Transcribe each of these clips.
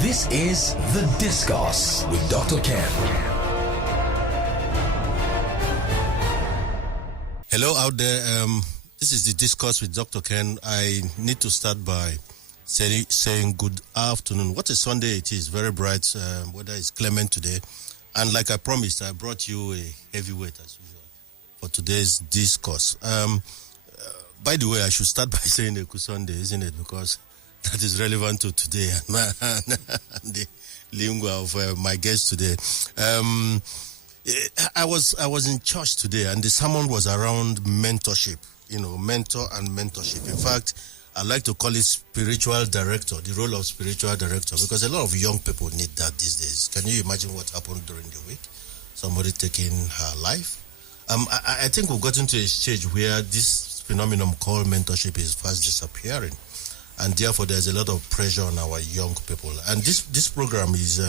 This is The Discourse with Dr. Ken. Hello out there. This is The Discourse with Dr. Ken. I need to start by saying good afternoon. What a Sunday it is. Very bright. Weather is clement today. And like I promised, I brought you a heavyweight as usual for today's Discourse. By the way, I should start by saying Eku Sunday, isn't it? Because that is relevant to today and the lingua of my guest today. I was in church today, and the sermon was around mentorship. Mentor and mentorship. In fact, I like to call it spiritual director, the role of spiritual director, because a lot of young people need that these days. Can you imagine what happened during the week? Somebody taking her life. I think we've gotten to a stage where this phenomenon called mentorship is fast disappearing. And therefore, there's a lot of pressure on our young people. And this program is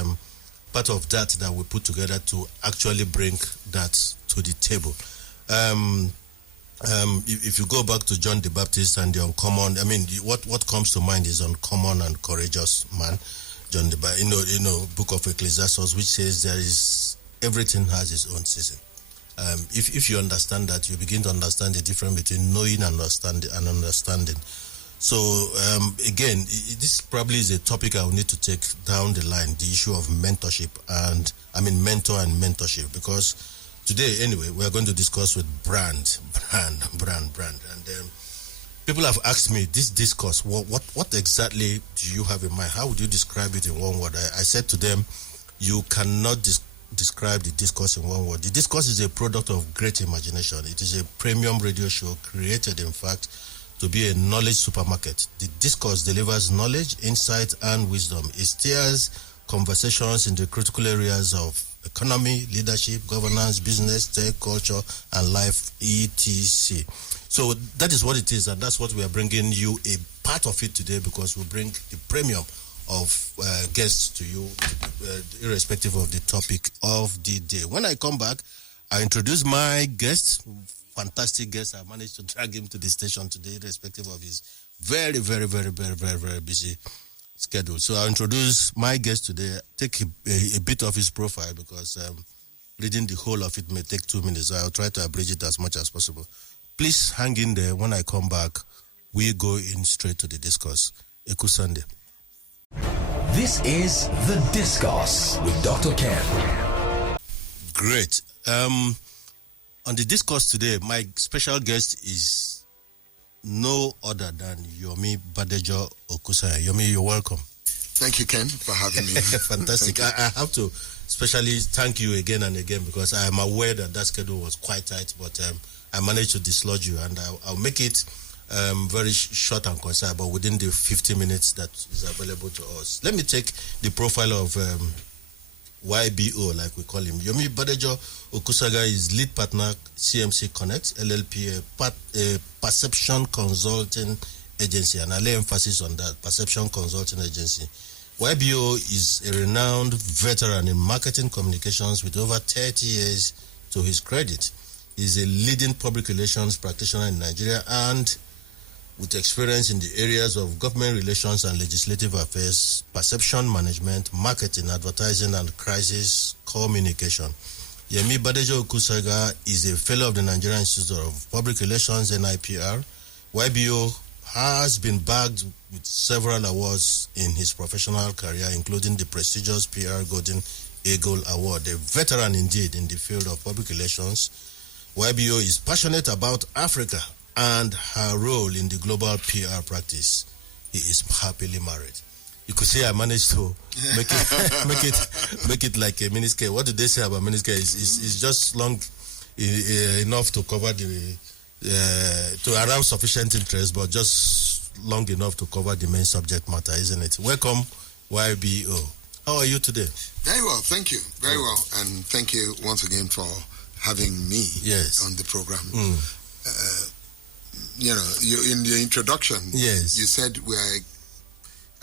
part of that we put together to actually bring that to the table. If you go back to John the Baptist and the uncommon, what comes to mind is uncommon and courageous man. John the Baptist, book of Ecclesiastes, which says everything has its own season. If you understand that, you begin to understand the difference between knowing and understanding. So, again, this probably is a topic I will need to take down the line, the issue of mentorship mentor and mentorship, because today, anyway, we are going to discuss with brand. And people have asked me, this discourse, what exactly do you have in mind? How would you describe it in one word? I said to them, you cannot describe the discourse in one word. The discourse is a product of great imagination. It is a premium radio show created, in fact, to be a knowledge supermarket. The discourse delivers knowledge, insight, and wisdom. It steers conversations in the critical areas of economy, leadership, governance, business, tech, culture, and life, etc. So that is what it is, and that's what we are bringing you a part of it today, because we bring the premium of guests to you, irrespective of the topic of the day. When I come back, I introduce my guest, fantastic guest. I managed to drag him to the station today, irrespective of his very, very, very, very, very, very busy schedule. So I'll introduce my guest today, take a bit of his profile, because reading the whole of it may take 2 minutes. So I'll try to abridge it as much as possible. Please hang in there. When I come back, we go in straight to the discourse. Eku Sunday. This is The Discourse with Dr. Ken. Great. On the discourse today, my special guest is no other than Yomi Badejo-Okusanya. Yomi, you're welcome. Thank you, Ken, for having me. Fantastic. I have to especially thank you again and again, because I am aware that schedule was quite tight, but I managed to dislodge you, and I'll make it very short and concise, but within the 50 minutes that is available to us. Let me take the profile of YBO, like we call him. Yomi Badejo-Okusanya is lead partner, CMC Connect, LLP, a perception consulting agency, and I lay emphasis on that, perception consulting agency. YBO is a renowned veteran in marketing communications with over 30 years to his credit. He's a leading public relations practitioner in Nigeria, and with experience in the areas of government relations and legislative affairs, perception management, marketing, advertising, and crisis communication. Yomi Badejo-Okusanya is a fellow of the Nigerian Institute of Public Relations, NIPR. YBO has been bagged with several awards in his professional career, including the prestigious PR Golden Eagle Award. A veteran indeed in the field of public relations, YBO is passionate about Africa and her role in the global PR practice. He is happily married. You could say I managed to make it like a miniskirt. What do they say about miniskirt? It's just long enough to cover to arouse sufficient interest, but just long enough to cover the main subject matter, isn't it? Welcome, YBO. How are you today? Very well, thank you. Very well, and thank you once again for having me on the program. In the introduction, you said we're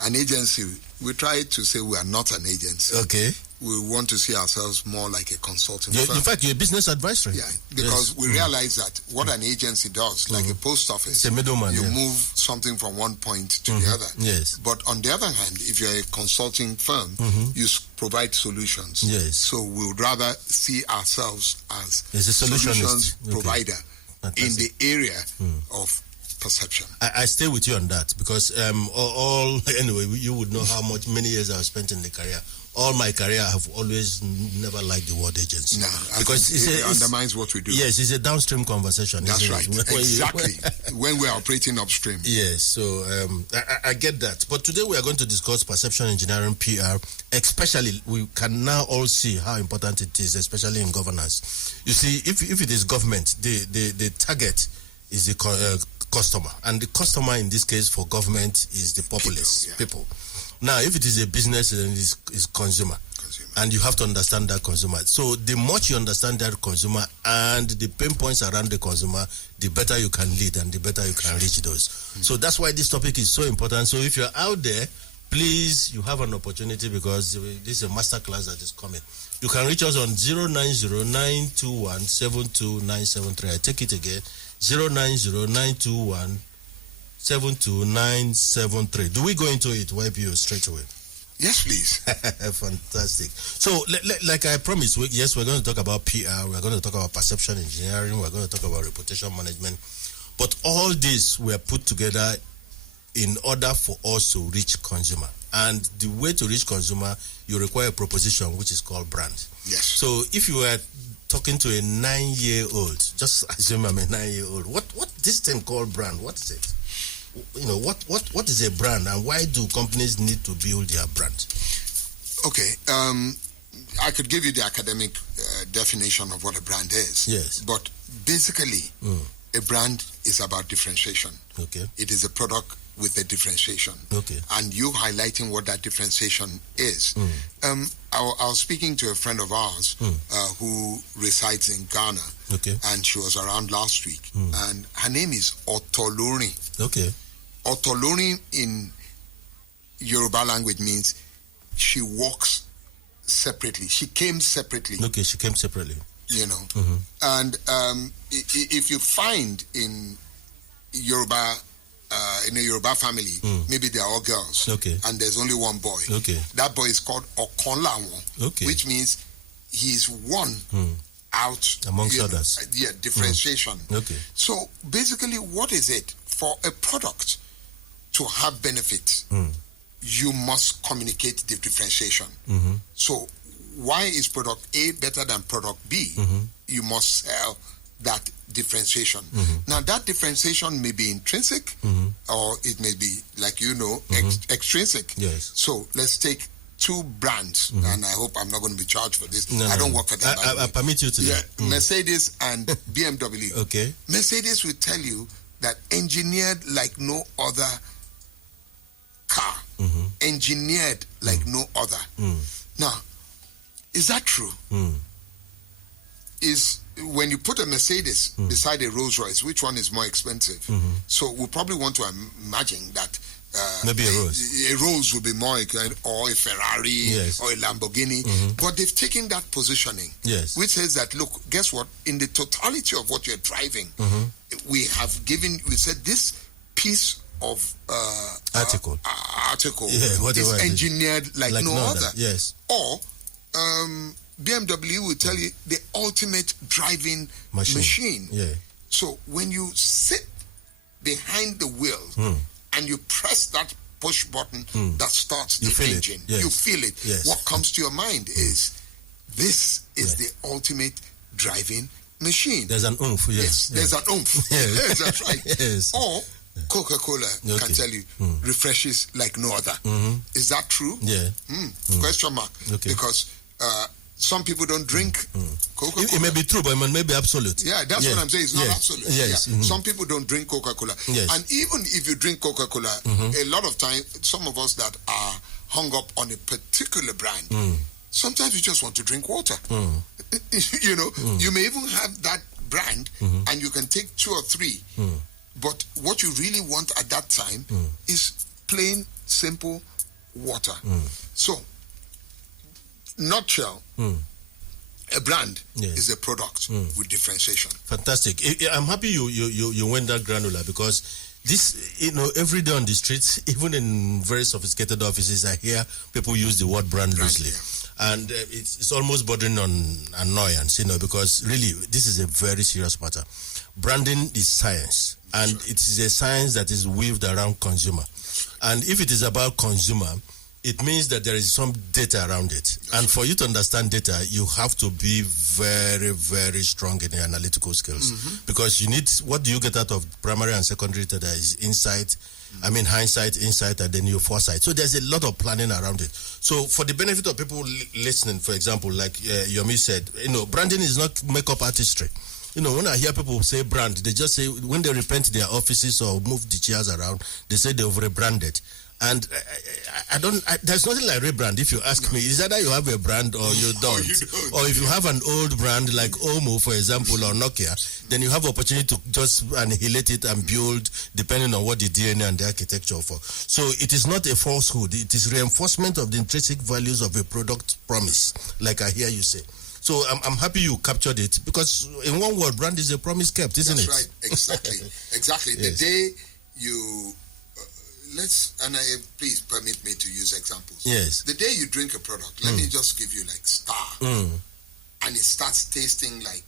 an agency. We try to say we are not an agency. Okay. we want to see ourselves more like a consulting firm. In fact, you're a business advisor. Yeah, because we realize that what an agency does, like a post office, it's a middleman, you move something from one point to the other. Yes. But on the other hand, if you're a consulting firm, you provide solutions. Yes. So we would rather see ourselves as a solutions provider in Fantastic. the area of perception. I stay with you on that because anyway, you would know how many years I've spent in the career. All my career, I've always never liked the word agency. No, because it undermines what we do. Yes, it's a downstream conversation. That's right. Exactly. When we're operating upstream. Yes, so I get that. But today we are going to discuss perception engineering, PR. Especially, we can now all see how important it is, especially in governance. You see, if it is government, the target is the customer, and the customer in this case for government is the populace, people. Now, if it is a business, then it's consumer, and you have to understand that consumer. So, the more you understand that consumer and the pain points around the consumer, the better you can lead and the better you can reach those. So, that's why this topic is so important. So, if you're out there, please, you have an opportunity because this is a masterclass that is coming. You can reach us on 090-921-72973. I take it again, 090-921-72973. Do we go into it, YPO, straight away? Yes, please. Fantastic. So, like I promised, we're going to talk about PR, we're going to talk about perception engineering, we're going to talk about reputation management. But all this were put together in order for us to reach consumer. And the way to reach consumer, you require a proposition which is called brand. Yes. So if you were talking to a 9-year-old, just assume I'm a 9-year-old, what this thing called brand, what is it? You know, what is a brand and why do companies need to build their brand? Okay. I could give you the academic definition of what a brand is. Yes. But basically, a brand is about differentiation. Okay. It is a product with a differentiation. Okay. And you highlighting what that differentiation is. I was speaking to a friend of ours who resides in Ghana. Okay. And she was around last week. And her name is Otolori. Okay. Otolori in Yoruba language means she walks separately. She came separately. Okay, she came separately. You know. And if you find in Yoruba, in a Yoruba family, maybe they are all girls. Okay. And there's only one boy. Okay. That boy is called Okonlawon. Okay. Which means he's one out amongst others. Differentiation. Okay. So basically, what is it? For a product to have benefit, you must communicate the differentiation. So why is product A better than product B? You must sell that differentiation. Now, that differentiation may be intrinsic or it may be, like extrinsic. Yes. So let's take two brands, and I hope I'm not going to be charged for this. I don't work for them. I permit you to. Yeah, Mercedes and BMW. Okay. Mercedes will tell you that engineered like no other car. Engineered like no other. Now, is that true? Is when you put a Mercedes beside a Rolls Royce, which one is more expensive? So we probably want to imagine that maybe a Rolls. A Rolls will be more, or a Ferrari, or a Lamborghini. But they've taken that positioning, which says that, look, guess what? In the totality of what you're driving, we said this piece of article is engineered like no other. Yes. Or BMW will tell you the ultimate driving machine. Yeah. So when you sit behind the wheel and you press that push button that starts the engine, you feel it. Yes. What comes to your mind is this is the ultimate driving machine. There's an oomph. Yes. There's an oomph. Yes, that's right. Yes. Or Coca-Cola can tell you refreshes like no other. Is that true? Yeah. Question mark. Okay. Because some people don't drink Coca-Cola. It may be true, but it may be absolute. Yeah, that's what I'm saying. It's not absolute. Yes. Yeah. Some people don't drink Coca-Cola. Yes. And even if you drink Coca-Cola, a lot of time, some of us that are hung up on a particular brand, sometimes you just want to drink water. You may even have that brand and you can take 2 or 3. But what you really want at that time is plain, simple water. So nutshell, a brand is a product with differentiation. Fantastic. I'm happy you went that granular, because this, every day on the streets, even in very sophisticated offices, I hear people use the word brand loosely. And it's almost bordering on annoyance, because really, this is a very serious matter. Branding is science, and it is a science that is weaved around consumer. And if it is about consumer, it means that there is some data around it. And for you to understand data, you have to be very, very strong in your analytical skills. Because you need, what do you get out of primary and secondary data is insight, hindsight, insight, and then your foresight. So there's a lot of planning around it. So for the benefit of people listening, for example, like Yomi said, branding is not makeup artistry. When I hear people say brand, they just say, when they repaint their offices or move the chairs around, they say they've rebranded. And there's nothing like rebrand. If you ask me, is either you have a brand or you don't. Or if you have an old brand like Omo, for example, or Nokia, then you have opportunity to just annihilate it and build depending on what the DNA and the architecture for. So it is not a falsehood. It is reinforcement of the intrinsic values of a product promise, like I hear you say. So I'm happy you captured it, because in one word, brand is a promise kept, isn't it? That's right. Exactly. Yes. The day you please permit me to use examples. Yes. The day you drink a product, let me just give you like Star, and it starts tasting like,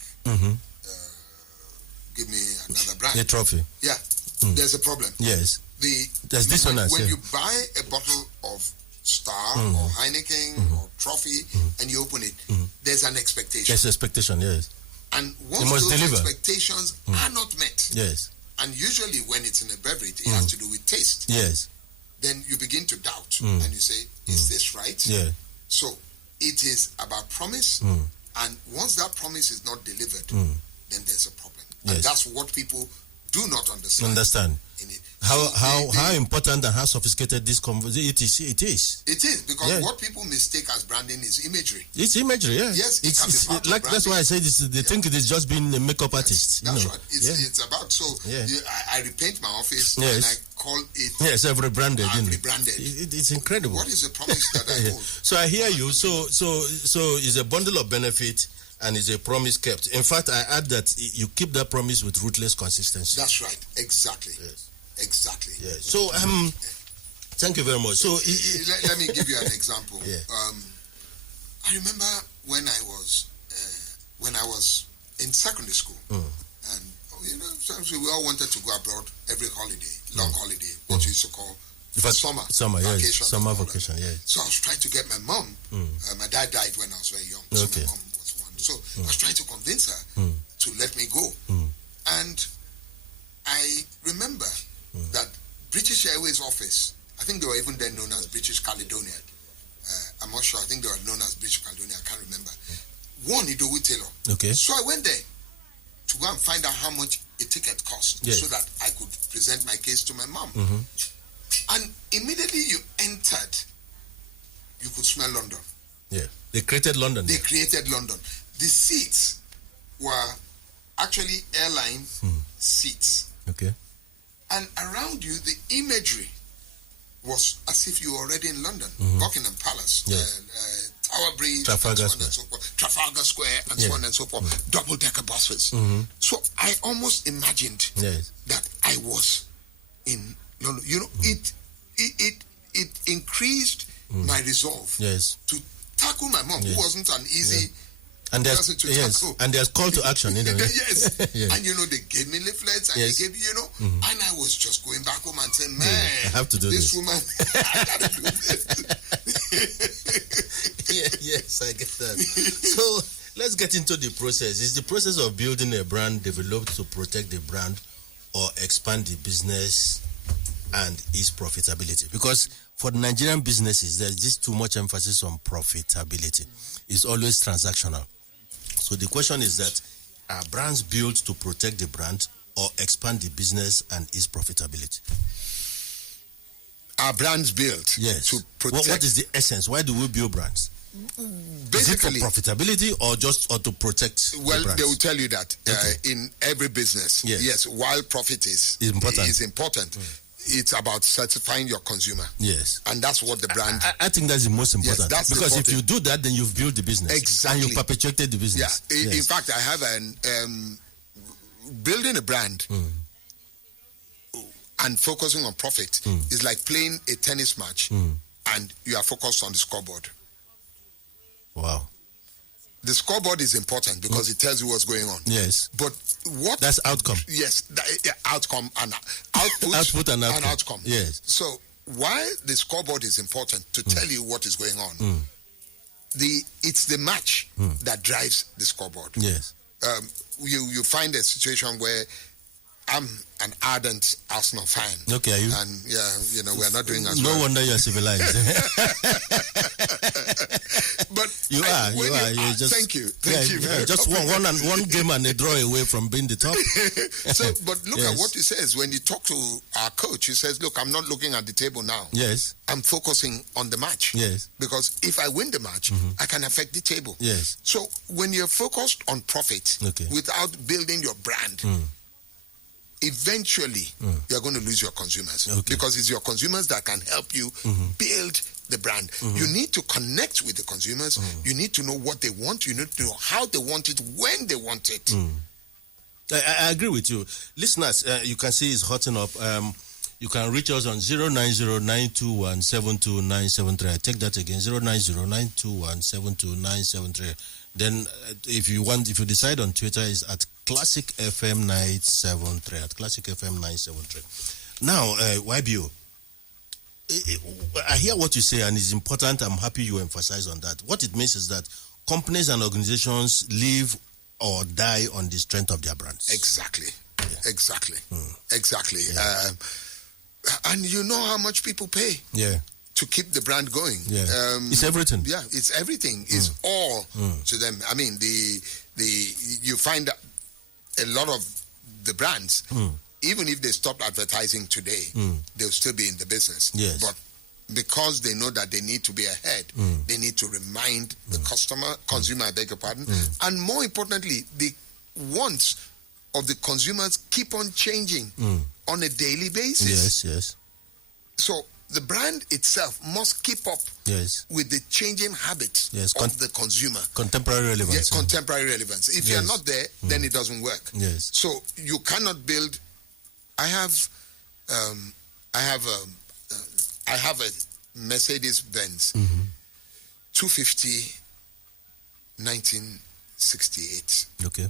give me another brand. A trophy. Yeah. There's a problem. Yes. There's dissonance. When you buy a bottle of Star or Heineken or Trophy and you open it, there's an expectation. There's expectation, yes. And once those expectations are not met, yes, and usually when it's in a beverage, it has to do with taste. Yes. Then you begin to doubt and you say, is this right? Yeah. So it is about promise, and once that promise is not delivered, then there's a problem. Yes. And that's what people do not understand. In it. How important and how sophisticated this conversation it is. It is, because what people mistake as branding is imagery. It's imagery, yeah. Yes, it's like that's why I say this. They think it is just being a makeup artist. That's right. It's about I repaint my office and I call it rebranded. Rebranded. It's incredible. What is the promise that I hold? So I hear you. So it's a bundle of benefit. And it's a promise kept. In fact, I add that you keep that promise with ruthless consistency. That's right. Exactly. Yes. Exactly. Yes. So, thank you very much. So, let me give you an example. Yeah. I remember when I was in secondary school, and sometimes we all wanted to go abroad every holiday, long holiday, what you used to call summer vacation. Summer vacation. Yeah. So I was trying to get my mom. My dad died when I was very young. So my mom was one. So I was trying to convince her to let me go. And I remember that British Airways office, I think they were even then known as British Caledonia. I'm not sure. I think they were known as British Caledonia. I can't remember. One Idowu Taylor. Okay. So I went there to go and find out how much a ticket cost so that I could present my case to my mom. And immediately you entered, you could smell London. Yeah. They created London. They created London. The seats were actually airline seats. Okay. And around you, the imagery was as if you were already in London. Buckingham Palace, Tower Bridge, Trafalgar and so on and so forth. Trafalgar Square, and so on and so forth. Double-decker buses. So I almost imagined that I was in London. It increased my resolve to tackle my mom, who wasn't an easy and there's person to tackle. And there's call to action, isn't it? Yes. And they gave me leaflets, and they gave and I was just going back home and saying, man, I have to do this. Woman, I gotta do this. Yes, I get that. So let's get into the process. Is the process of building a brand developed to protect the brand or expand the business and its profitability? Because for the Nigerian businesses, there's just too much emphasis on profitability. It's always transactional. So the question is that, are brands built to protect the brand or expand the business and its profitability? Are brands built to protect? What is the essence? Why do we build brands? Basically, is it for profitability or to protect? Well, they will tell you that in every business, yes, while profit is important, it's about satisfying your consumer. Yes. And that's what the brand... I think that's the most important. Yes, that's because if you do that, then you've built the business. Exactly. And you've perpetuated the business. Yeah. In fact, I have building a brand and focusing on profit is like playing a tennis match and you are focused on the scoreboard. Wow. The scoreboard is important because it tells you what's going on. Yes. But what... That's outcome. Yes. Outcome and output. Output and outcome. And outcome. Yes. So why the scoreboard is important to tell you what is going on. It's the match that drives the scoreboard. Yes. You find a situation where I'm an ardent Arsenal fan. Okay, are you? And we're not doing as well. No wonder you're civilized. But you are. Just, thank you. Yeah, just one game and a draw away from being the top. But look at what he says when you talk to our coach. He says, "Look, I'm not looking at the table now. Yes, I'm focusing on the match. Yes, because if I win the match, I can affect the table. Yes. So when you're focused on profit without building your brand." Eventually, you're going to lose your consumers because it's your consumers that can help you build the brand. You need to connect with the consumers. You need to know what they want. You need to know how they want it, when they want it. I agree with you. Listeners, you can see it's hotting up. You can reach us on 090-921-72973. I take that again, 090-921-72973. Then if you decide on Twitter, is at Classic FM 973, at Classic FM 973. Now, YBO, I hear what you say and it's important. I'm happy you emphasize on that. What it means is that companies and organizations live or die on the strength of their brands. Exactly. Yeah. Exactly. Yeah. And you know how much people pay. Yeah. To keep the brand going. Yeah. It's everything. Yeah, it's everything. It's all to them. I mean, you find that a lot of the brands, even if they stop advertising today, they'll still be in the business. Yes. But because they know that they need to be ahead, they need to remind the consumer, I beg your pardon, and more importantly, the wants of the consumers keep on changing on a daily basis. Yes. So the brand itself must keep up with the changing habits of the consumer. Contemporary relevance. Yes, contemporary relevance. If you're not there, then it doesn't work. Yes. So you cannot build. I have a Mercedes-Benz 250 1968. Okay.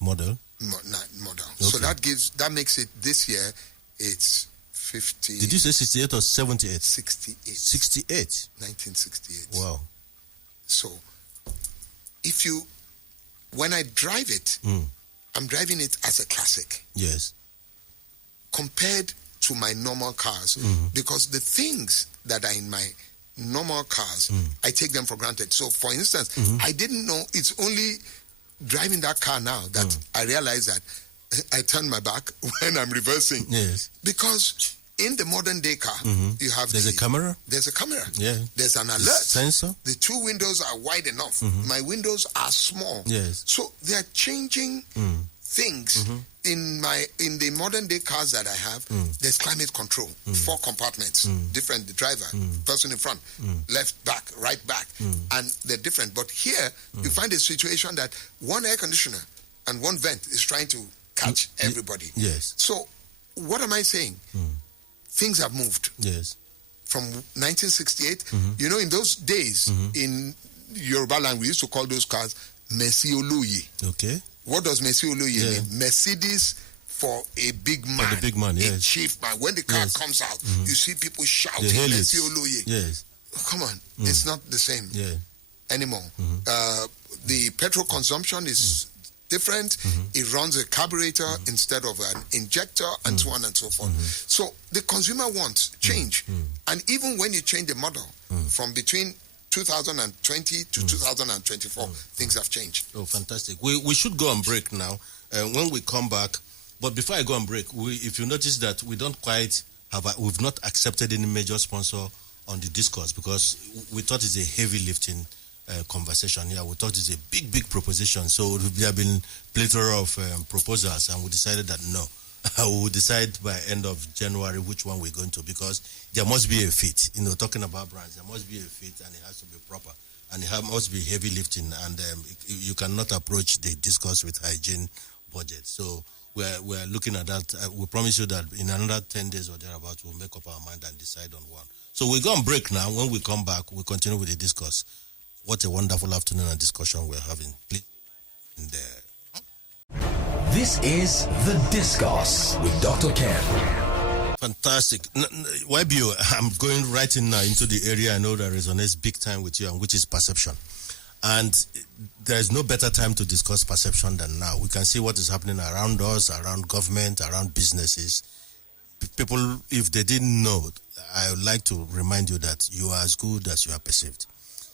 Model. Model. Okay. So that makes it this year. It's 50. Did you say 68 or 78? 68. 68. 1968. Wow. So, when I drive it, I'm driving it as a classic. Yes. Compared to my normal cars, because the things that are in my normal cars, I take them for granted. So, for instance, I didn't know it's only driving that car now that I realize that I turn my back when I'm reversing. Yes. Because in the modern day car, you have a camera. There's a camera. Yeah. There's an alert. Sensor. The two windows are wide enough. My windows are small. Yes. So they are changing things. In the modern day cars that I have, there's climate control, 4 compartments, different, the driver, person in front, left back, right back, and they're different. But here, you find a situation that one air conditioner and one vent is trying to catch everybody. Yes. So what am I saying? Things have moved. Yes. From 1968, you know, in those days, in Yoruba land, we used to call those cars Messi Oloye. Okay. What does Messi Oloye mean? Mercedes for a big man. For the big man, yes. A chief man. When the car comes out, you see people shouting Messi Oloye. Yes. Come on, it's not the same anymore. The petrol consumption is different. It runs a carburetor instead of an injector, and so on and so forth. So the consumer wants change. And even when you change the model from between 2020 to 2024, things have changed. Oh, fantastic. We should go on break now. When we come back, but before I go on break, if you notice that we don't quite we've not accepted any major sponsor on the discourse because we thought it's a heavy lifting conversation here. We thought it's a big proposition. So there have been plethora of proposals, and we decided that no, we'll decide by end of January which one we're going to, because there must be a fit. Talking about brands, there must be a fit, and it has to be proper, and it must be heavy lifting, and you cannot approach the discourse with hygiene budget. So we're looking at that. We promise you that in another 10 days or thereabouts, we'll make up our mind and decide on one. So we're going to break now. When we come back, we'll continue with the discourse. What a wonderful afternoon and discussion we're having. Please, in there. This is The Discourse with Dr. Ken. Fantastic. YBO, I'm going right in now into the area I know that resonates big time with you, and which is perception. And there is no better time to discuss perception than now. We can see what is happening around us, around government, around businesses. People, if they didn't know, I would like to remind you that you are as good as you are perceived.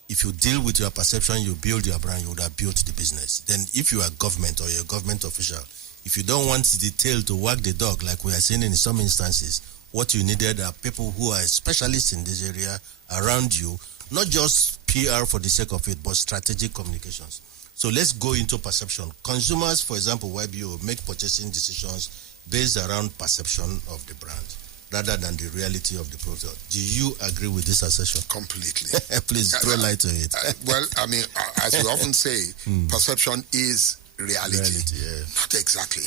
If you deal with your perception, you build your brand, you would have built the business. Then if you are government or you're a government official, if you don't want the tail to wag the dog, like we are seeing in some instances, what you needed are people who are specialists in this area around you, not just PR for the sake of it, but strategic communications. So let's go into perception. Consumers, for example, YBO, make purchasing decisions based around perception of the brand rather than the reality of the product. Do you agree with this assertion? Completely. Please throw light to it. Well, I mean, as we often say, perception is reality. Not exactly.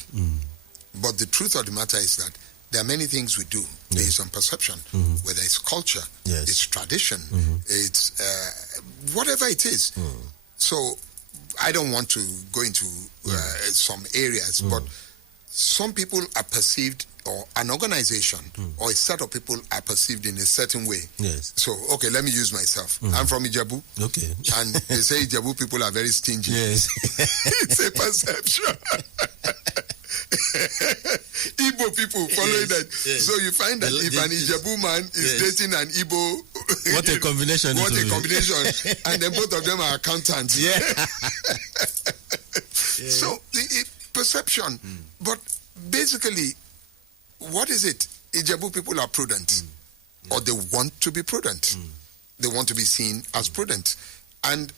But the truth of the matter is that there are many things we do based on perception, whether it's culture, it's tradition, it's whatever it is. So I don't want to go into some areas, but some people are perceived, or an organization or a set of people are perceived in a certain way. Yes. So, okay, let me use myself. I'm from Ijebu. Okay. And they say Ijebu people are very stingy. Yes. It's a perception. Igbo people following that. Yes. So you find that if an Ijebu man is dating an Igbo... What a combination. What a combination. And then both of them are accountants. Yeah. So, perception. But basically, what is it? Ijebu people are prudent. Or they want to be prudent. They want to be seen as prudent. And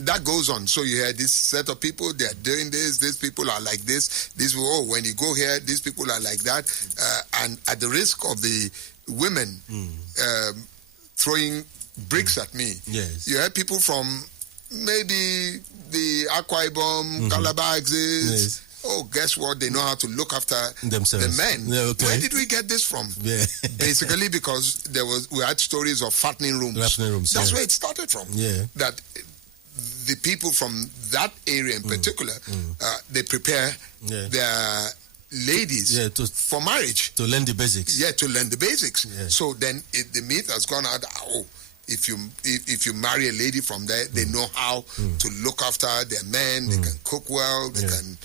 that goes on. So you hear this set of people, they are doing this, these people are like this, when you go here, these people are like that. And at the risk of the women throwing bricks at me, you hear people from maybe the Akwa Ibom, Calabar axis. Oh, guess what? They know how to look after themselves. The men. Yeah, okay. Where did we get this from? Yeah. Basically, because we had stories of fattening rooms. That's where it started from. Yeah. That the people from that area in particular, they prepare their ladies for marriage. To learn the basics. Yeah, to learn the basics. Yeah. So then the myth has gone out. If you marry a lady from there, they know how to look after their men. They can cook well. They can,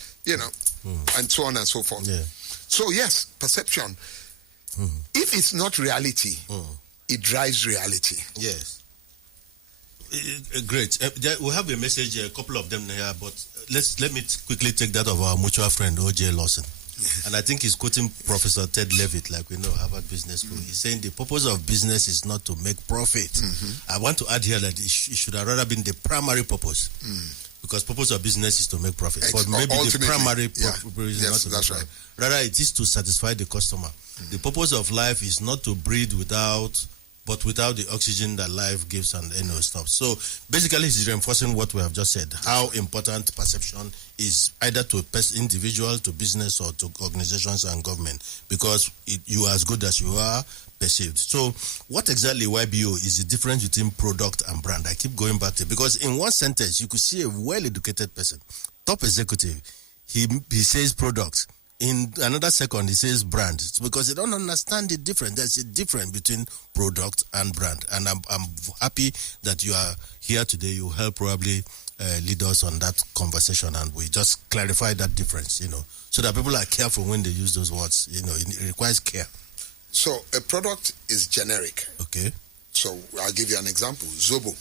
and so on and so forth. Yeah. So yes, perception. If it's not reality, it drives reality. Yes. Great. We have a message, a couple of them here, but let me quickly take that of our mutual friend O.J. Lawson. And I think he's quoting Professor Ted Levitt, like we know, Harvard Business School. He's saying the purpose of business is not to make profit. I want to add here that it should have rather been the primary purpose. Because purpose of business is to make profit. But maybe the primary purpose is not to make profit. Rather, it is to satisfy the customer. The purpose of life is not to breathe without the oxygen that life gives and stuff. So basically, he's reinforcing what we have just said, how important perception is either to individual, to business, or to organizations and government, because you are as good as you are perceived. So what exactly, YBO, is the difference between product and brand? I keep going back to it, because in one sentence, you could see a well-educated person, top executive, he says product. In another second, he says brand. It's because they don't understand the difference. There's a difference between product and brand. And I'm happy that you are here today. You help probably lead us on that conversation, and we just clarify that difference, so that people are careful when they use those words. It requires care. So a product is generic. Okay. So I'll give you an example. Zobo.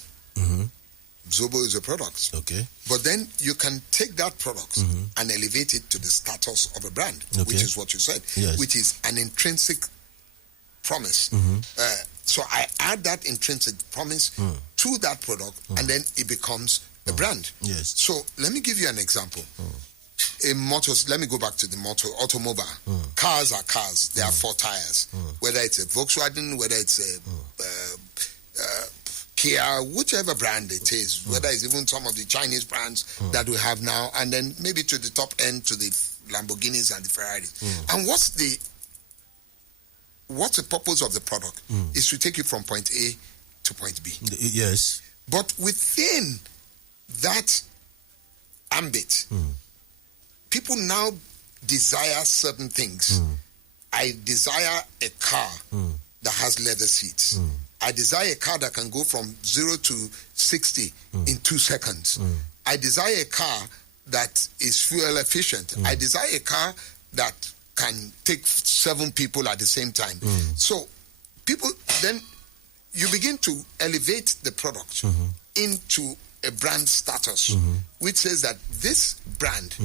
Zobo is a product. Okay. But then you can take that product and elevate it to the status of a brand, which is what you said, which is an intrinsic promise. So I add that intrinsic promise to that product, and then it becomes a brand. Yes. So let me give you an example. in motors, let me go back to the automobile. Cars are cars. There are 4 tires. Whether it's a Volkswagen, whether it's a Kia, whichever brand it is, whether it's even some of the Chinese brands that we have now, and then maybe to the top end to the Lamborghinis and the Ferraris. And what's the purpose of the product? Is to take you from point A to point B. Yes. But within that ambit, people now desire certain things. I desire a car that has leather seats. I desire a car that can go from 0 to 60 in 2 seconds. I desire a car that is fuel efficient. I desire a car that can take 7 people at the same time. So people, then you begin to elevate the product into a brand status, which says that this brand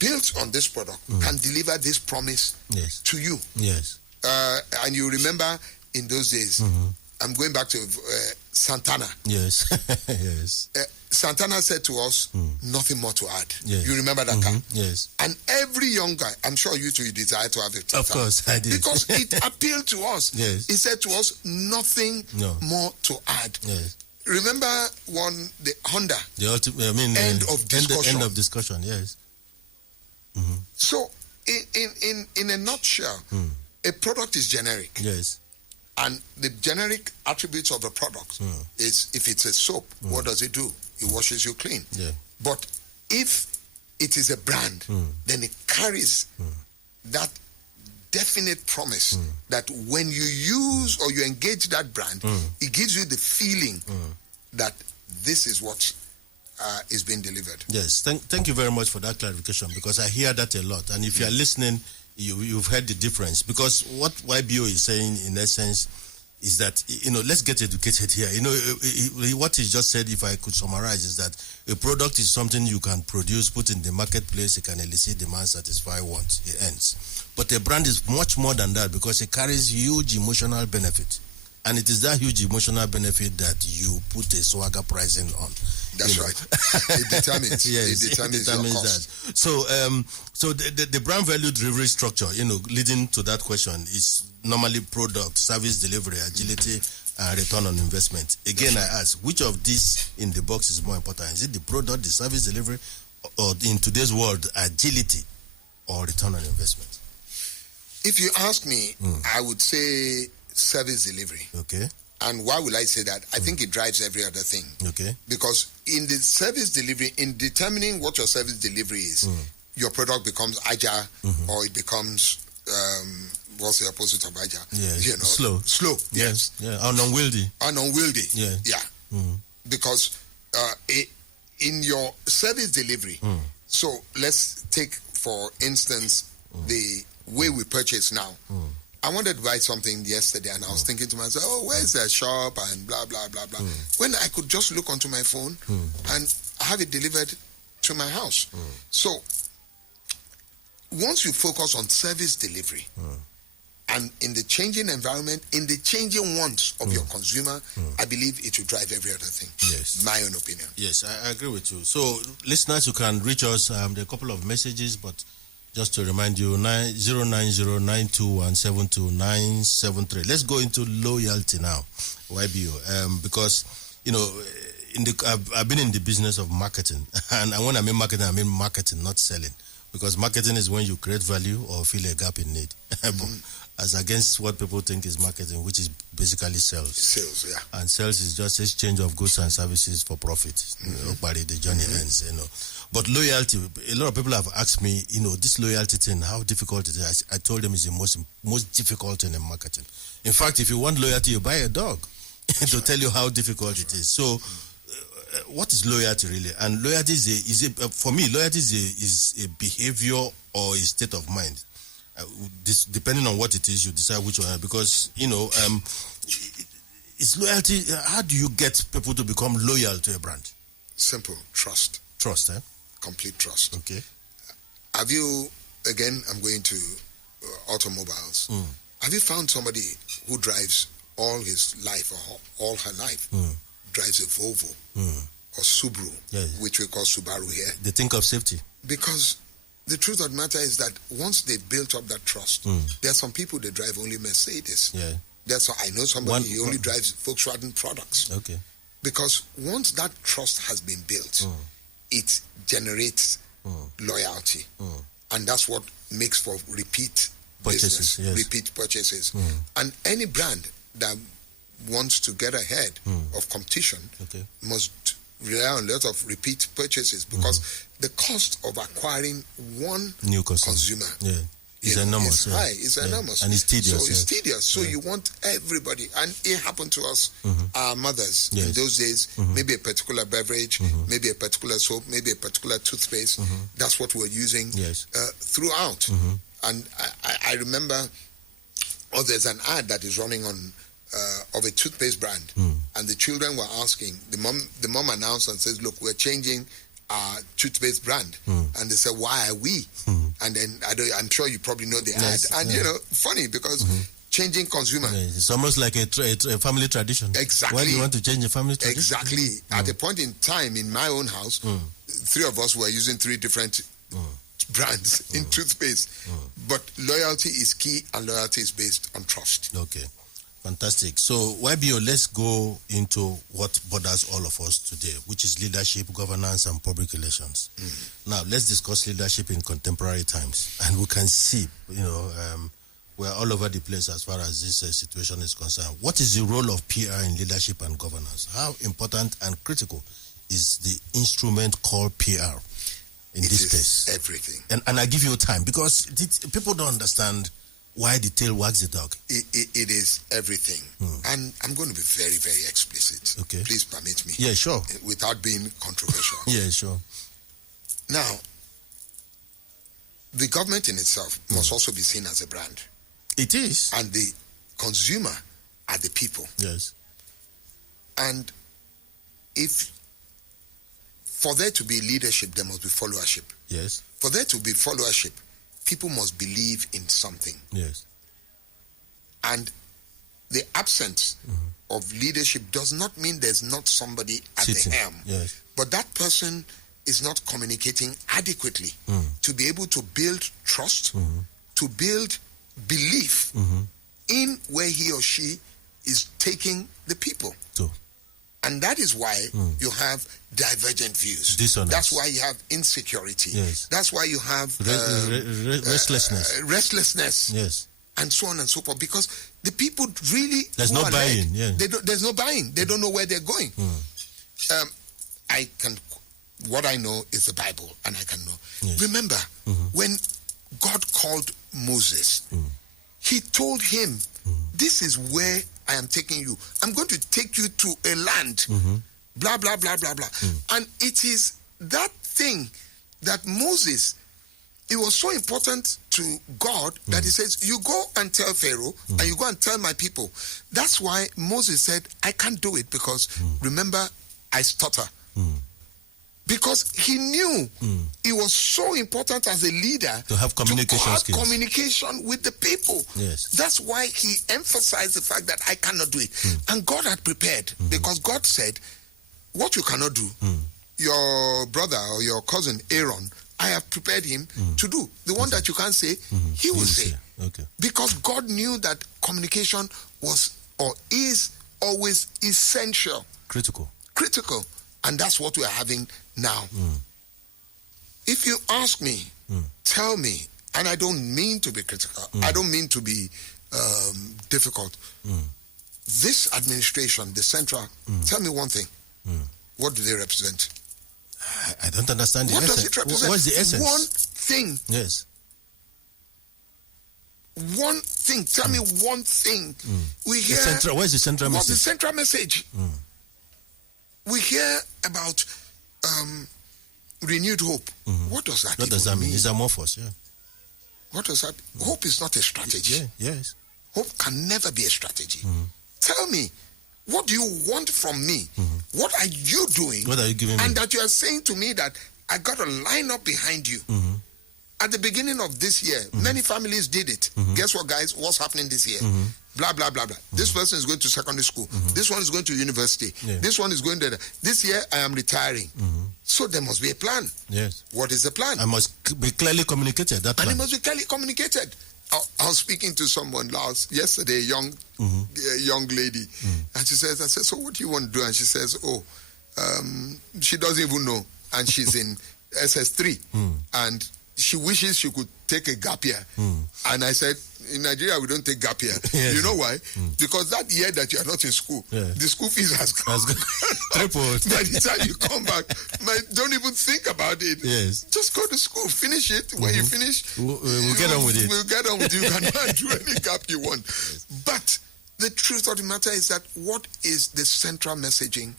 built on this product can deliver this promise to you. Yes. And you remember in those days, I'm going back to Santana. Yes. Yes. Santana said to us, nothing more to add. Yes. You remember that car? Yes. And every young guy, I'm sure you too desire to have it. Of course, I did. Because it appealed to us. Yes. He said to us, nothing more to add. Yes. Remember the Honda? The ultimate, end of discussion. End of discussion, yes. So, in a nutshell, a product is generic. Yes. And the generic attributes of the product is, if it's a soap, what does it do? It washes you clean. Yeah. But if it is a brand, then it carries that definite promise that when you use or you engage that brand, it gives you the feeling that this is what is being delivered. Yes, thank you very much for that clarification, because I hear that a lot. And if you are listening, you've heard the difference. Because what YBO is saying, in essence, is that, let's get educated here. What he just said, if I could summarize, is that a product is something you can produce, put in the marketplace, it can elicit demand, satisfy wants, it ends. But a brand is much more than that, because it carries huge emotional benefit. And it is that huge emotional benefit that you put a swagger pricing on. That's right. It determines. Yes, it determins your cost. that. So the brand value delivery structure, leading to that question, is normally product, service delivery, agility, and return on investment. Again, I ask, which of these in the box is more important? Is it the product, the service delivery, or in today's world, agility or return on investment? If you ask me, I would say service delivery. Okay. And why will I say that? I think it drives every other thing. Okay. Because in the service delivery, in determining what your service delivery is, your product becomes agile or it becomes, what's the opposite of agile? Yeah, slow. Slow, yes. Yeah, and unwieldy. And unwieldy. Yeah. Because in your service delivery, so let's take, for instance, the way we purchase now. I wanted to buy something yesterday, and I was thinking to myself, where's the shop, and blah, blah, blah, blah. When I could just look onto my phone and have it delivered to my house. So, once you focus on service delivery, and in the changing environment, in the changing wants of your consumer, I believe it will drive every other thing. Yes. My own opinion. Yes, I agree with you. So, listeners, you can reach us. There are a couple of messages, but just to remind you, 09092172973. Let's go into loyalty now, YBO, because I've been in the business of marketing, and when I mean marketing, not selling, because marketing is when you create value or fill a gap in need, as against what people think is marketing, which is basically sales. Sales, yeah. And sales is just exchange of goods and services for profit. The journey ends. But loyalty, a lot of people have asked me, this loyalty thing, how difficult it is. I told them it's the most difficult thing in marketing. In fact, if you want loyalty, you buy a dog to tell you how difficult it is. So, what is loyalty really? And loyalty for me, loyalty is a behavior or a state of mind. Depending on what it is, you decide which one. Because it's loyalty. How do you get people to become loyal to a brand? Simple. Trust. Trust, eh? Complete trust. Okay. Have you, again, I'm going to automobiles. Have you found somebody who drives all his life or all her life, drives a Volvo or Subaru, Yes. which we call Subaru here. They think of safety. Because the truth of the matter is that once they built up that trust, there are some people that drive only Mercedes. Yeah. I know somebody, he only drives Volkswagen products. Okay. Because once that trust has been built, it generates loyalty. And that's what makes for repeat Purchases, business, yes. repeat purchases. And any brand that wants to get ahead of competition must rely on a lot of repeat purchases, because the cost of acquiring one new consumer is enormous. It's high, it's enormous. And it's tedious. So it's tedious. So you want everybody, and it happened to us, our mothers in those days, maybe a particular beverage, maybe a particular soap, maybe a particular toothpaste. That's what we're using throughout. And I remember, there's an ad that is running on of a toothpaste brand, and the children were asking, the mom announced and says, look, we're changing our toothpaste brand. And they said, why are we? And then I'm sure you probably know the ad. And funny, because changing consumer. It's almost like a family tradition. Exactly. Why do you want to change a family tradition? Exactly. At a point in time in my own house, three of us were using three different brands in toothpaste. But loyalty is key, and loyalty is based on trust. Okay. Fantastic. So, YBO, let's go into what bothers all of us today, which is leadership, governance, and public relations. Now, let's discuss leadership in contemporary times. And we can see, we're all over the place as far as this situation is concerned. What is the role of PR in leadership and governance? How important and critical is the instrument called PR in this space? Everything. And I give you time, because people don't understand why the tail wags the dog. It is everything. And I'm going to be very, very explicit. Okay. Please permit me. Yeah, sure. Without being controversial. Yeah, sure. Now, the government in itself must also be seen as a brand. It is. And the consumer are the people. Yes. And for there to be leadership, there must be followership. Yes. For there to be followership, people must believe in something. Yes. And the absence of leadership does not mean there's not somebody at the helm. Yes. But that person is not communicating adequately to be able to build trust, to build belief in where he or she is taking the people. So. And that is why you have divergent views. Dishonest. That's why you have insecurity. Yes. That's why you have restlessness. Restlessness. Yes. And so on and so forth. Because the people really... There's no buy-in. Yeah. There's no buy-in. They don't know where they're going. What I know is the Bible, and I can know. Yes. Remember, when God called Moses, he told him, this is where I am taking you. I'm going to take you to a land, blah, blah, blah, blah, blah. And it is that thing that Moses, it was so important to God that he says, you go and tell Pharaoh, and you go and tell my people. That's why Moses said, I can't do it, because remember, I stutter. Because he knew it was so important as a leader to have communication skills. Communication with the people. Yes. That's why he emphasized the fact that I cannot do it. And God had prepared, because God said, what you cannot do, your brother or your cousin Aaron, I have prepared him to do. The one that you can't say, he will say. Okay. Because God knew that communication was or is always essential. Critical. And that's what we are having now. If you ask me, tell me, and I don't mean to be critical, I don't mean to be difficult. This administration, the central, tell me one thing. What do they represent? I don't understand the essence. What does it represent? What's the essence? One thing. Yes. One thing. Tell me one thing. We hear. What's the central message? What's the central message? We hear about renewed hope. What does that mean? What does that mean? It's amorphous, yeah. What does that mean? Hope is not a strategy. Yes. Hope can never be a strategy. Tell me, what do you want from me? What are you doing? What are you giving me? And that you are saying to me that I got to line up behind you. At the beginning of this year, many families did it. Guess what, guys? What's happening this year? blah, blah, blah, blah. This person is going to secondary school. This one is going to university. This one is going to... This year, I am retiring. So there must be a plan. Yes. What is the plan? I must be clearly communicated. That plan. And it must be clearly communicated. I was speaking to someone yesterday, a young lady, and she says, I said, so what do you want to do? And she says, she doesn't even know, and she's in SS3, and she wishes she could take a gap year. And I said, in Nigeria, we don't take gap year. Yes. You know why? Because that year that you are not in school, the school fees has gone. Tripled. By the time you come back, don't even think about it. Yes. Just go to school, finish it. When you finish, we'll get on with it. We'll get on with it. You can do any gap you want. But the truth of the matter is that what is the central messaging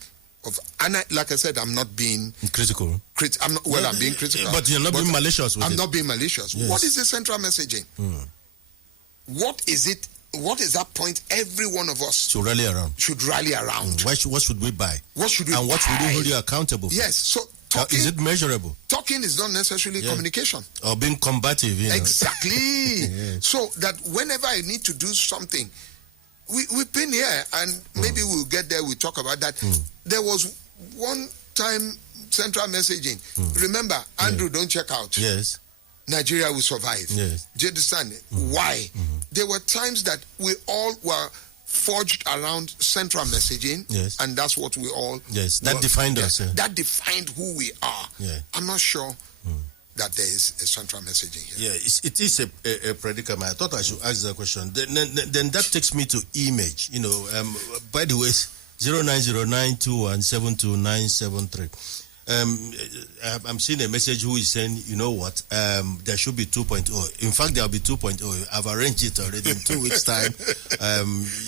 of, and like I said, I'm not being critical. I'm being critical. But you're not being malicious with it. I'm not being malicious. Yes. What is the central messaging? What is it? What is that point every one of us should rally around? What should we buy? What should we buy? And what should we hold you accountable for? Yes. So talking, is it measurable? Talking is not necessarily communication. Or being combative, Exactly. Yes. So that whenever I need to do something, we've been here, and maybe we'll get there, we'll talk about that. There was one time central messaging. Remember, Andrew, don't check out. Yes. Nigeria will survive. Yes. Do you understand? Why? There were times that we all were forged around central messaging, and that's what we all... Yes, that defined us. That defined who we are. Yeah. I'm not sure that there is a central messaging here. Yeah, it is a predicament. I thought I should ask that question. Then that takes me to image. By the way, 090921729773. I'm seeing a message who is saying, you know what, there should be 2.0. In fact, there will be 2.0. I've arranged it already in 2 weeks' time.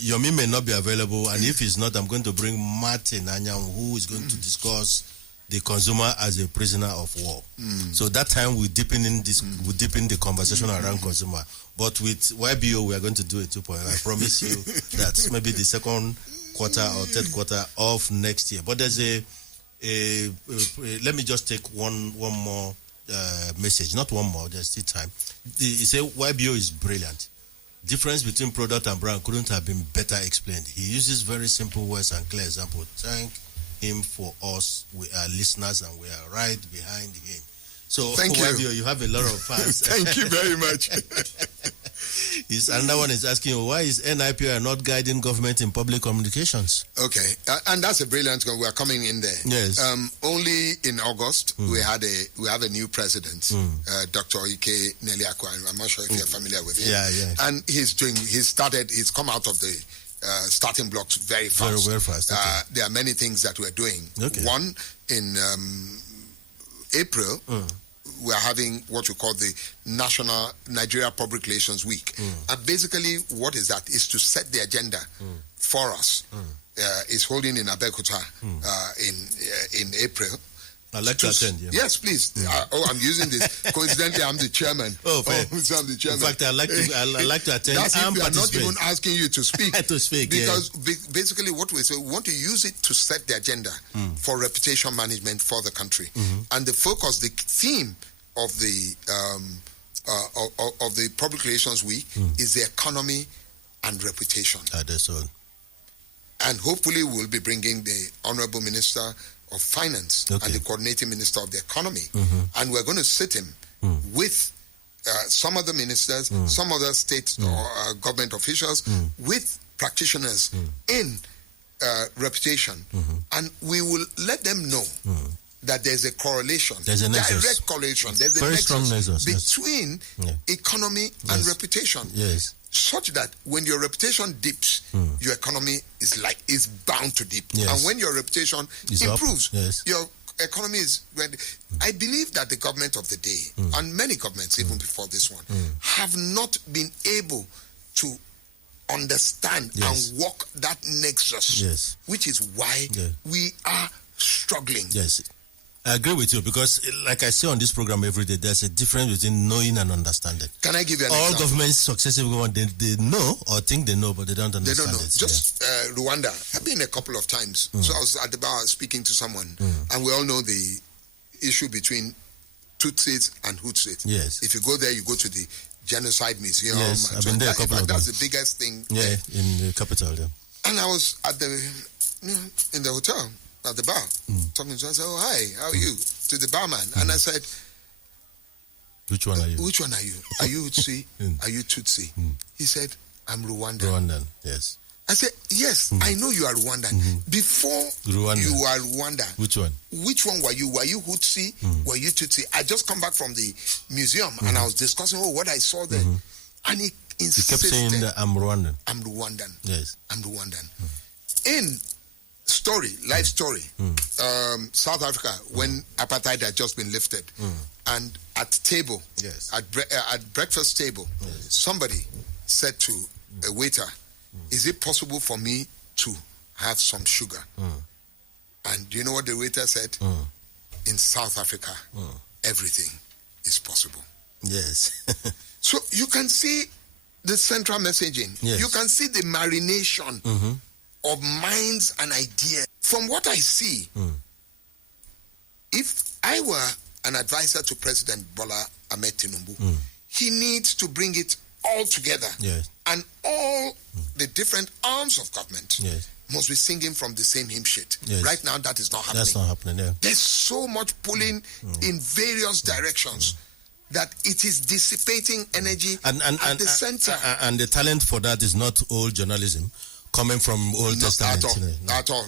Yomi may not be available, and if he's not, I'm going to bring Martin Anyang, who is going to discuss the consumer as a prisoner of war. So that time we deepen the conversation around consumer. But with YBO, we are going to do a 2.0. I promise you that maybe the second quarter or third quarter of next year. But there's let me just take one more message. Not one more, there's still time. He said YBO is brilliant. Difference between product and brand couldn't have been better explained. He uses very simple words and clear examples. Thank him for us. We are listeners and we are right behind him. So thank you. YBO, you have a lot of fans. Thank you very much. Another one is asking, why is NIPR not guiding government in public communications? Okay, and that's a brilliant one. We are coming in there. Yes. Only in August we have a new president, Dr. Ike Neliakwa. I'm not sure if you're familiar with him. Yeah. And he's come out of the starting blocks very fast. Very fast. Okay. There are many things that we're doing. Okay. One, in April, we're having what we call the National Nigeria Public Relations Week. And basically, what is that? Is to set the agenda for us. It's holding in Abeokuta in April. I'd like to attend. Yeah. Yes, please. I'm using this. Coincidentally, I'm the chairman. Oh, fair. So I'm the chairman. In fact, I'd like to attend. That's if we are not participate. even asking you to speak. To speak, because basically what we say, we want to use it to set the agenda for reputation management for the country. And the focus, the theme of the Public Relations Week is the economy and reputation. That's all. And hopefully we'll be bringing the Honorable Minister of Finance and the Coordinating Minister of the Economy. And we're going to sit him with some other ministers, some other state or government officials, with practitioners in reputation. And we will let them know that there's a correlation, there's a nexus. Direct correlation. There's a very strong nexus between economy and reputation. Yes. Such that when your reputation dips, your economy is bound to dip. Yes. And when your reputation improves, your economy is ready. I believe that the government of the day, and many governments even before this one, have not been able to understand and walk that nexus, which is why we are struggling. Yes. I agree with you because, like I say on this program every day, there's a difference between knowing and understanding. Can I give you an example? example? Governments, successive governments, they know or think they know, but they don't understand. They don't know. It. Just Rwanda. I've been a couple of times. So I was at the bar speaking to someone, and we all know the issue between Tutsis and Hutsis. Yes. If you go there, you go to the Genocide Museum. Yes, I've been there a couple of That's times. the biggest thing. Yeah, there. in the capital. Yeah. And I was at in the hotel at the bar talking to him. I said, "Oh, hi, how are you?" To the barman, and I said, "Which one are you? Which one are you? Are you Hutsi? Are you Tutsi?" He said, "I'm Rwandan." Rwandan, yes. I said, "Yes, I know you are Rwandan. Before Rwandan. you are Rwandan, Which one? Which one were you? Were you Hutsi? Were you Tutsi?" I just come back from the museum and I was discussing what I saw there. And he insisted. He kept saying that I'm Rwandan. I'm Rwandan. Yes. I'm Rwandan. In life story, South Africa, when apartheid had just been lifted, and at table, yes, at breakfast table, somebody said to a waiter, "Is it possible for me to have some sugar?" And do you know what the waiter said? In South Africa, everything is possible. Yes. So you can see the central messaging. Yes. You can see the marination of minds and ideas. From what I see, if I were an advisor to President Bola Ahmed Tinubu, he needs to bring it all together. Yes. And all the different arms of government Yes. must be singing from the same hymn sheet. Yes. Right now, that is not happening. That's not happening, yeah. There's so much pulling in various directions that it is dissipating energy at the center. And the talent for that is not old journalism coming from Old Testament. At all.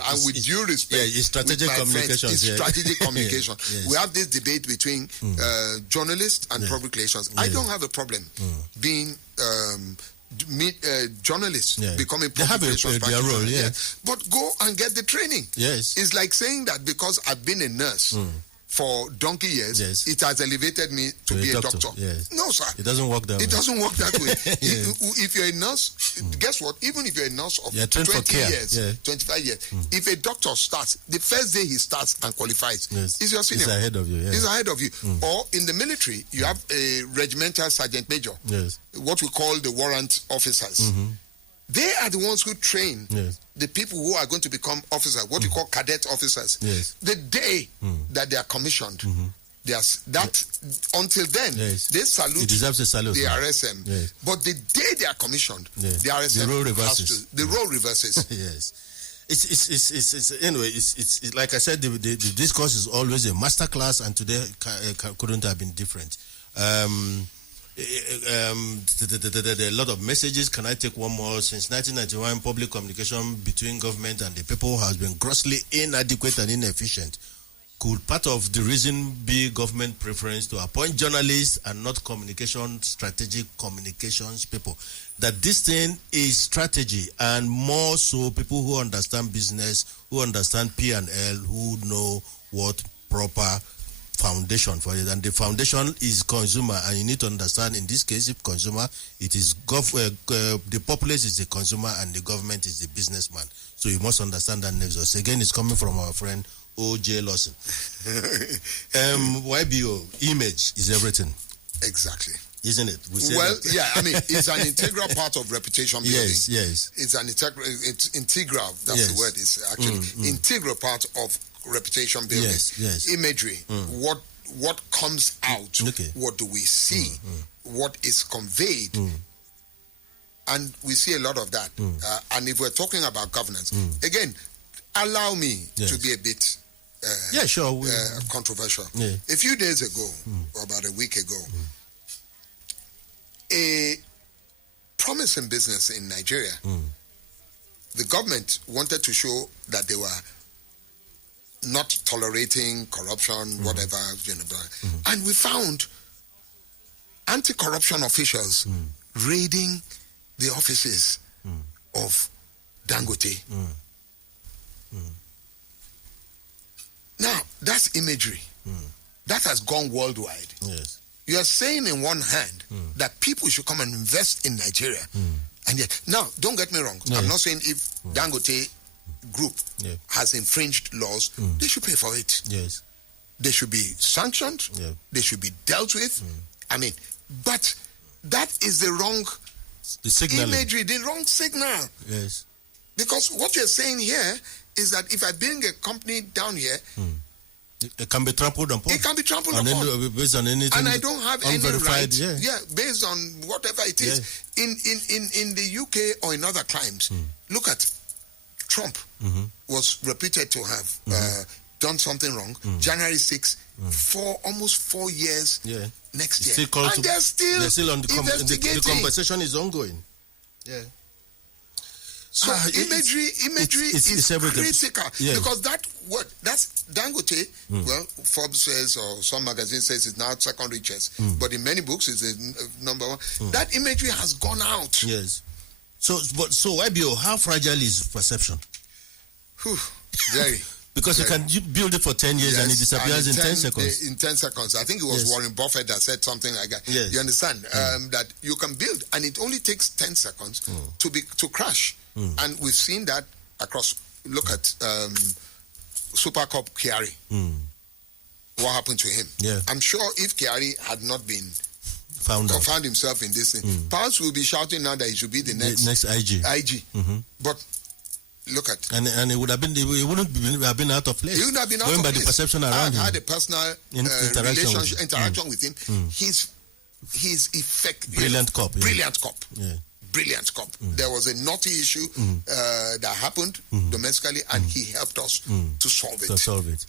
And with due respect, it's strategic communication. It's strategic communication. Yes. We have this debate between journalists and public relations. I don't have a problem being journalists becoming public relations their role, but go and get the training. Yes. It's like saying that because I've been a nurse for donkey years, it has elevated me to be a doctor. Yes. No, sir. It doesn't work that way. It doesn't work that way. If you're a nurse, guess what? Even if you're a nurse of 20 years, 25 years, if a doctor starts, the first day he starts and qualifies, he's your senior. He's ahead of you. Yeah. He's ahead of you. Or in the military, you have a regimental sergeant major, what we call the warrant officers. They are the ones who train the people who are going to become officers, what we call cadet officers. The day that they are commissioned, until then, they salute. It deserves a salute. The RSM. But the day they are commissioned, the RSM the role reverses. The role reverses. Yes. It's anyway. It's like I said. The discourse is always a masterclass, and today couldn't have been different. A lot of messages. Can I take one more? Since 1991, public communication between government and the people has been grossly inadequate and inefficient. Could part of the reason be government preference to appoint journalists and not strategic communications people? That this thing is strategy, and more so people who understand business, who understand P&L, who know what proper foundation for it, and the foundation is consumer, and you need to understand in this case, if consumer, it is the populace is the consumer and the government is the businessman. So you must understand that nexus. Again, it's coming from our friend O.J. Lawson. YBO, image is everything. Exactly. Isn't it? I mean, it's an integral part of reputation building. Yes. It's integral, that's the word. It's actually integral part of reputation building. Yes. Imagery. What comes out? What do we see? What is conveyed? And we see a lot of that. And if we're talking about governance, again, allow me to be a bit controversial. A few days ago, or about a week ago, a promising business in Nigeria, the government wanted to show that they were not tolerating corruption, whatever, and we found anti-corruption officials raiding the offices of Dangote. Now, that's imagery. That has gone worldwide. Yes. You are saying in one hand that people should come and invest in Nigeria. And yet, now, don't get me wrong. I'm not saying if Dangote Group has infringed laws, they should pay for it. Yes. They should be sanctioned. They should be dealt with. I mean, but that is the wrong imagery, the wrong signal. It can be trampled upon. It can be trampled upon. Based on anything. And I don't have any right. Yeah. Based on whatever it is. Yeah. In the UK or in other climes, look at Trump was reputed to have done something wrong. January 6th, for almost 4 years next year. And they're still on investigating. The conversation is ongoing. Yeah. So imagery is critical because that's Dangote. Well, Forbes says, or some magazine says, it's now second richest, but in many books it's number one. That imagery has gone out. Yes. So YBO, how fragile is perception? Very. Because you can build it for 10 years and it disappears in 10 seconds. In 10 seconds. I think it was Warren Buffett that said something like that. Yes. You understand? That you can build and it only takes 10 seconds to crash. And we've seen that across. Look at Super Cup Kyari. What happened to him? Yeah. I'm sure if Kyari had not been found himself in this thing, Powers will be shouting now that he should be the next IG. But look at and it would have been it wouldn't have been out of place. He wouldn't have been out going of by place. The perception around him. I had a personal interaction with him. He's effective. Brilliant cop. Brilliant cop. Yeah. Brilliant cop. There was a naughty issue that happened domestically, and he helped us to solve it.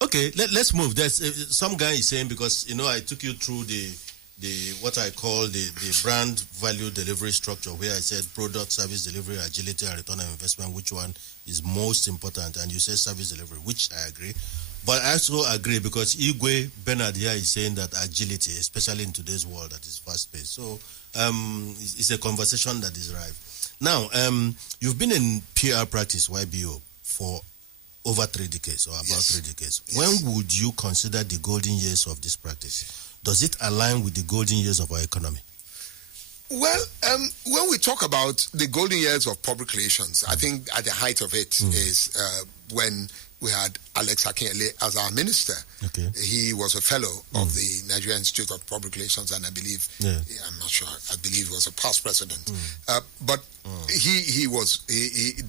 Okay, let's move. There's some guy is saying, because I took you through the what I call the brand value delivery structure, where I said product, service delivery, agility, and return on investment, which one is most important? And you say service delivery, which I agree. But I also agree because Igwe Bernard here is saying that agility, especially in today's world that is fast-paced. So it's a conversation that is rife. Now, you've been in PR practice, YBO, for over 3 decades or about 3 decades. Yes. When would you consider the golden years of this practice? Does it align with the golden years of our economy? Well, when we talk about the golden years of public relations, I think at the height of it is when we had Alex Akinyele as our minister. Okay. He was a fellow of the Nigerian Institute of Public Relations, and I believe, I'm not sure, I believe he was a past president. But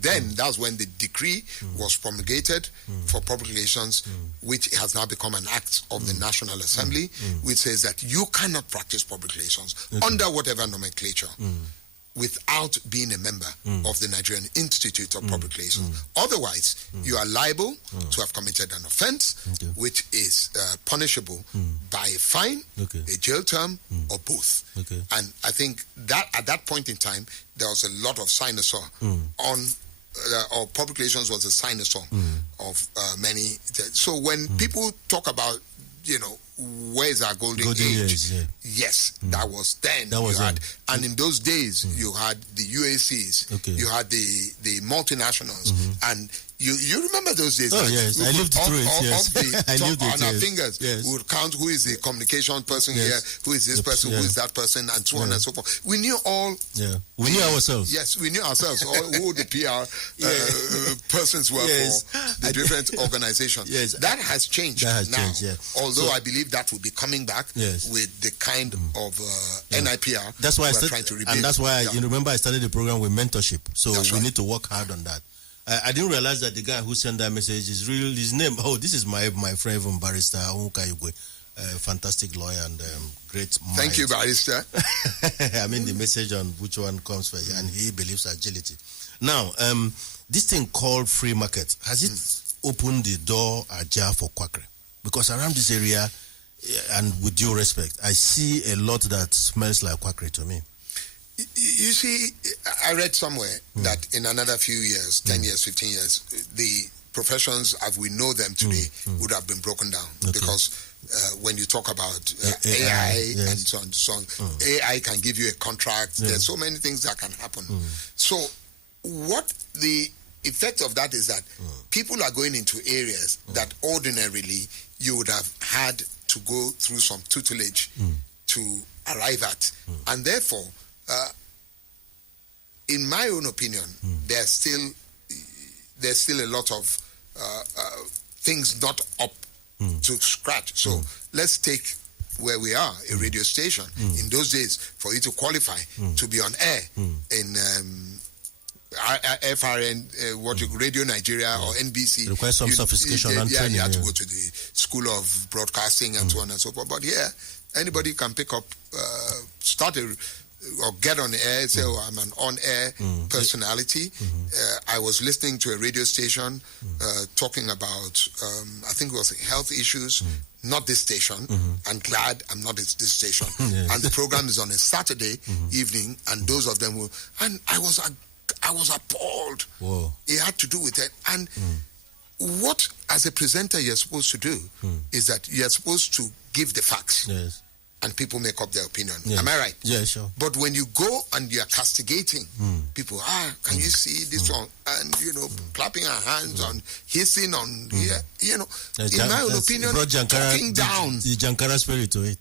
then that's when the decree was promulgated for public relations, which has now become an act of the National Assembly, which says that you cannot practice public relations under whatever nomenclature without being a member of the Nigerian Institute of Public Relations. Otherwise, you are liable to have committed an offense, which is punishable by a fine, a jail term, or both. And I think that at that point in time, there was a lot of cynosure on, or public relations was a cynosure of many. So when people talk about, where's our golden age? Years, yes, that was then. And in those days, you had the UACs, you had the multinationals, and you remember those days? Oh, yes, I lived through it, yes. I lived it, on our fingers, we would count who is the communication person here, who is this person, who is that person, and so on and so forth. We knew all. We knew ourselves. Yes, we knew ourselves, who the PR persons were for the different organizations. That has changed now. Although I believe that will be coming back with the kind of NIPR that's why we're trying to rebuild. And that's why, you remember I started the program with mentorship. So we need to work hard on that. I didn't realize that the guy who sent that message is real. His name, this is my friend, even Barrister Onwuka Igwe, fantastic lawyer and great mind. Thank you, Barrister. I mean, the message on which one comes first, and he believes agility. Now, this thing called free market, has it opened the door ajar for quackery? Because around this area, and with due respect, I see a lot that smells like quackery to me. You see, I read somewhere that in another few years, 10 years, 15 years, the professions as we know them today would have been broken down. Because when you talk about AI and so on, AI can give you a contract. There's so many things that can happen. So what the effect of that is that people are going into areas that ordinarily you would have had to go through some tutelage to arrive at. And therefore, in my own opinion, there's still a lot of things not up to scratch. So let's take where we are, a radio station. In those days, for you to qualify to be on air in FRN, Radio Nigeria or NBC. It requires some sophistication and training. You have to go to the School of Broadcasting and so on and so forth. But here, anybody can pick up, or get on the air, say, oh, I'm an on-air personality. I was listening to a radio station talking about, I think it was health issues, not this station. I'm glad I'm not at this station. And the program is on a Saturday evening, and those of them will, and I was appalled. Whoa. It had to do with it. And what, as a presenter, you're supposed to do is that you're supposed to give the facts. Yes. And people make up their opinion. Yes. Am I right? Yeah, sure. But when you go and you're castigating people, can you see this one? And, clapping our hands on, hissing on, in my own opinion, talking down. The Jankara spirit to it.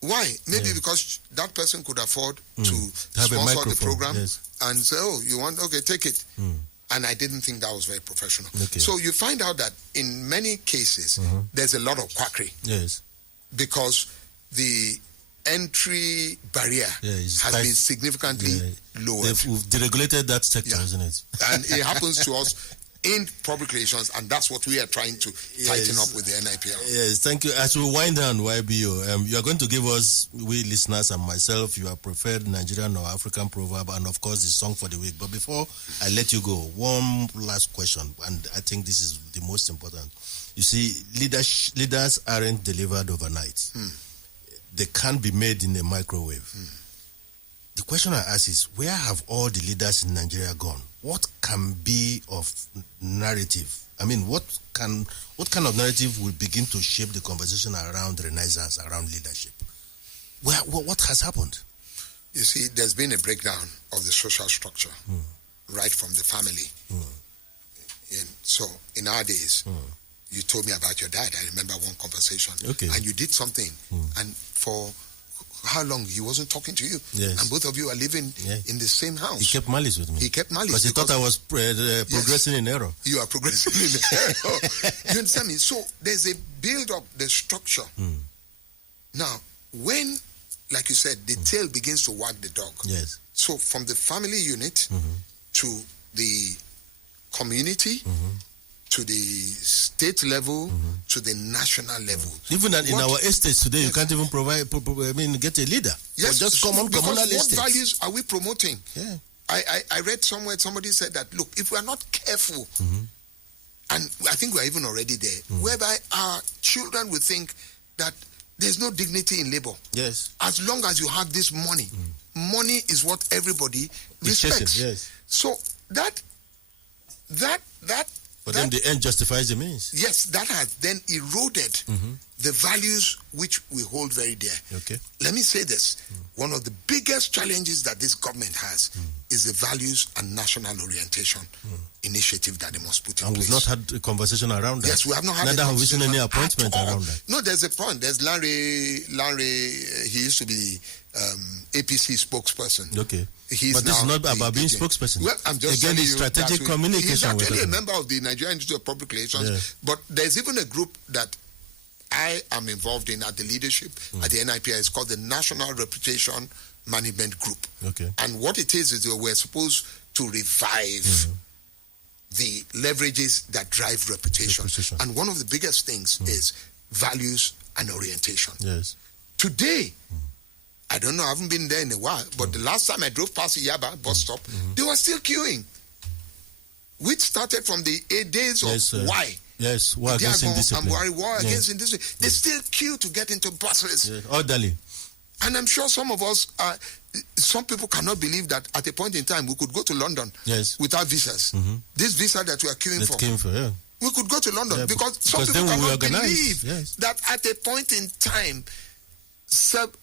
Why? Maybe because that person could afford to sponsor the program and say, oh, you want, okay, take it. And I didn't think that was very professional. Okay. So you find out that in many cases, there's a lot of quackery. Yes. Because the entry barrier has been significantly lowered. They've deregulated that sector, isn't it? And it happens to us in public relations, and that's what we are trying to tighten up with the NIPL. Yes, thank you. As we wind down, YBO, you are going to give us, we listeners and myself, your preferred Nigerian or African proverb, and of course the song for the week. But before I let you go, one last question, and I think this is the most important. You see, leaders aren't delivered overnight. They can't be made in a microwave. The question I ask is, where have all the leaders in Nigeria gone? What can be of narrative? I mean, what kind of narrative will begin to shape the conversation around Renaissance, around leadership? What has happened? You see, there's been a breakdown of the social structure, right from the family. And so, in our days, you told me about your dad. I remember one conversation. Okay. And you did something. And for how long? He wasn't talking to you. Yes. And both of you are living in the same house. He kept malice with me. He kept malice. Because he thought I was progressing in error. You are progressing in error. You understand me? So there's a build-up, the structure. Now, when, like you said, the tail begins to wag the dog. Yes. So from the family unit to the community, to the state level, to the national level. Even in our estates today, you can't even get a leader. Yes, just communal estates. What values are we promoting? Yeah. I read somewhere, somebody said that, look, if we're not careful, and I think we're even already there, whereby our children will think that there's no dignity in labor. Yes. As long as you have this money, money is what everybody respects. Yes. So that But then the end justifies the means. Yes, that has then eroded the values which we hold very dear. Okay. Let me say this. One of the biggest challenges that this government has is the values and national orientation initiative that they must put in place. And we've not had a conversation around that. Yes, we have not had Neither have we seen any appointment around that. No, there's a point. There's Larry, he used to be APC spokesperson. Okay. But this is not about being spokesperson. Well, I'm just again, it's strategic communication. He's actually a member of the Nigerian Institute of Public Relations. Yes. But there's even a group that I am involved in at the leadership at the NIPI. It's called the National Reputation Management Group. Okay. And what it is that we're supposed to revive the leverages that drive reputation. And one of the biggest things is values and orientation. Yes. Today, I don't know, I haven't been there in a while, but the last time I drove past the Yaba bus stop, they were still queuing. Which started from the days of why. Yes, war against indiscipline. War against indiscipline. They still queue to get into buses. Yes. Orderly. And I'm sure some of us, some people cannot believe that at a point in time we could go to London without visas. This visa that we are queuing for. We could go to London because some people cannot believe that at a point in time,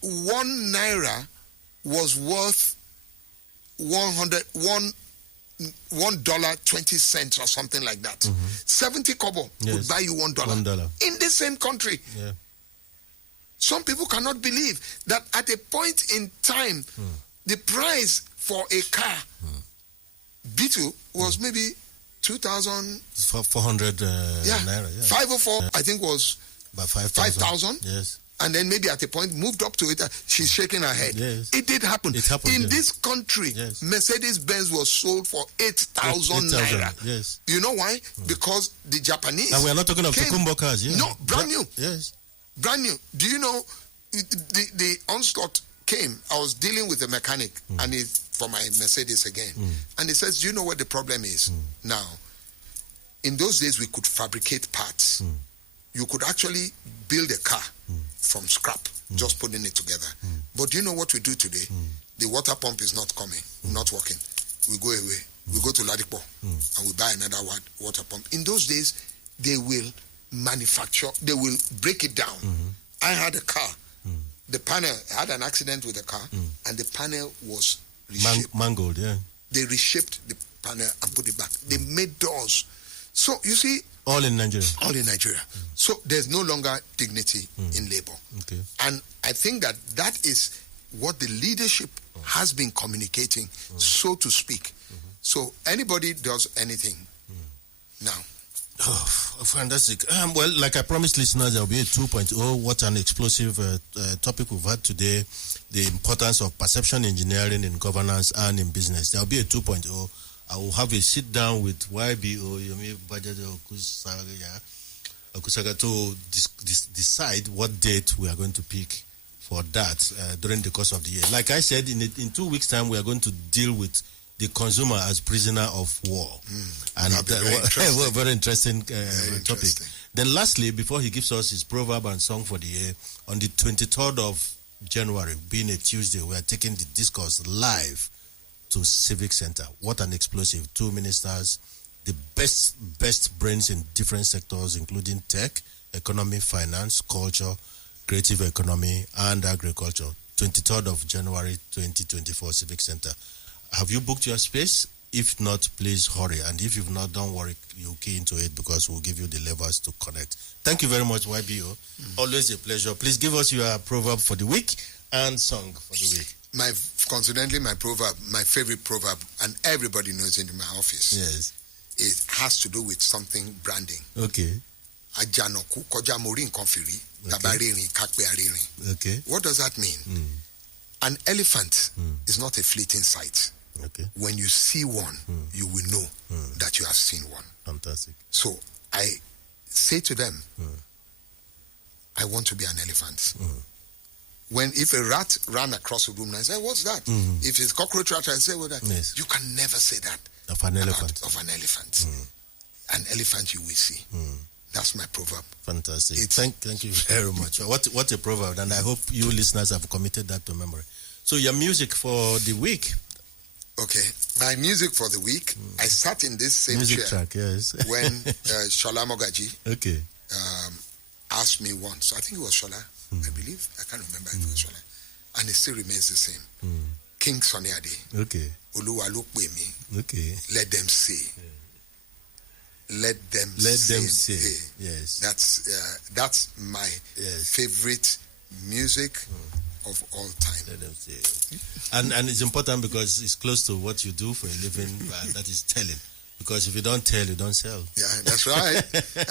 1 naira was worth $1.20 or something like that. 70 kobo would buy you $1 in the same country. Yeah. Some people cannot believe that at a point in time, the price for a car, Beetle, was maybe 2,400 naira. 504, I think, was about 5,000. 5,000. Yes. and then maybe at a point moved up to it. She's shaking her head. Yes. It did happen. It happened, in yes. this country. Yes. Mercedes-Benz was sold for 8,000 naira. Yes. You know why? Because the Japanese. And we are not talking of Tokumbo cars. Yeah. No, brand new. Yes. Brand new. Do you know the onslaught came? I was dealing with a mechanic, and it's for my Mercedes again, and he says, "Do you know what the problem is now? In those days, we could fabricate parts. You could actually build a car from scrap, just putting it together. But do you know what we do today? The water pump is not coming, not working. We go away. We go to Ladipo and we buy another water pump. In those days, they will manufacture, they will break it down. I had a car. The panel had an accident with the car, and the panel was reshaped. Mangled, yeah. They reshaped the panel and put it back. They made doors. So you see, all in Nigeria. All in Nigeria. So there's no longer dignity in labor. Okay. And I think that is what the leadership has been communicating, so to speak. So anybody does anything now. Oh, fantastic. Well, like I promised listeners, there will be a 2.0. What an explosive topic we've had today. The importance of perception engineering in governance and in business. There will be a 2.0. I will have a sit down with YBO, Yomi Badejo-Okusanya, to decide what date we are going to pick for that during the course of the year. Like I said, in 2 weeks' time, we are going to deal with the consumer as prisoner of war. And very interesting topic. Then lastly, before he gives us his proverb and song for the year, on the 23rd of January, being a Tuesday, we are taking the discourse live to Civic Center. What an explosive. 2 ministers, the best brains in different sectors, including tech, economy, finance, culture, creative economy, and agriculture. 23rd of January 2024, Civic Center. Have you booked your space? If not, please hurry. And if you've not, don't worry, you'll key into it because we'll give you the levers to connect. Thank you very much, YBO. Always a pleasure. Please give us your proverb for the week and song for the week. Coincidentally, my proverb, my favorite proverb, and everybody knows it in my office. Yes. It has to do with something branding. Okay. Ajanoku koja mori nkan firi, tabaririn kakpe aririn. Okay. What does that mean? An elephant is not a fleeting sight. Okay. When you see one, you will know that you have seen one. Fantastic. So I say to them, I want to be an elephant. If a rat ran across the room, and I say, "What's that?" If it's cockroach rat, I say, "What's that?" Yes. You can never say that of an elephant. Of an elephant. An elephant you will see. That's my proverb. Fantastic. Thank you very much. What a proverb, and I hope you listeners have committed that to memory. So your music for the week. Okay, my music for the week. I sat in this same music chair track, yes. when Shola Mogaji asked me once. I think it was Shola, I believe. I can't remember if it was Shola. And it still remains the same. King Sunny Ade. Okay. Oluwa lo pe mi. Okay. Let them say. Let them say. Yes. That's my favorite music of all time. Let them say. And it's important because it's close to what you do for a living. That is telling. Because if you don't tell, you don't sell. Yeah, that's right.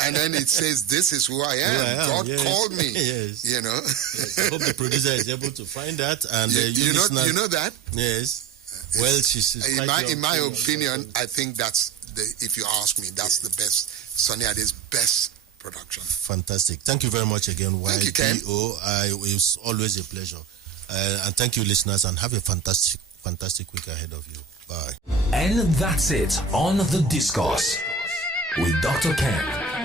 And then it says, "This is who I am. God called me." Yes. You know. Yes. I hope the producer is able to find that. And you know that. Yes. Well, she's in my opinion, I think that's if you ask me, that's the best. Sunny Ade's best production. Fantastic. Thank you very much again, Thank you, Ken. It's always a pleasure. And thank you, listeners, and have a fantastic week ahead of you. Bye. And that's it on The Discourse with Dr. Ken.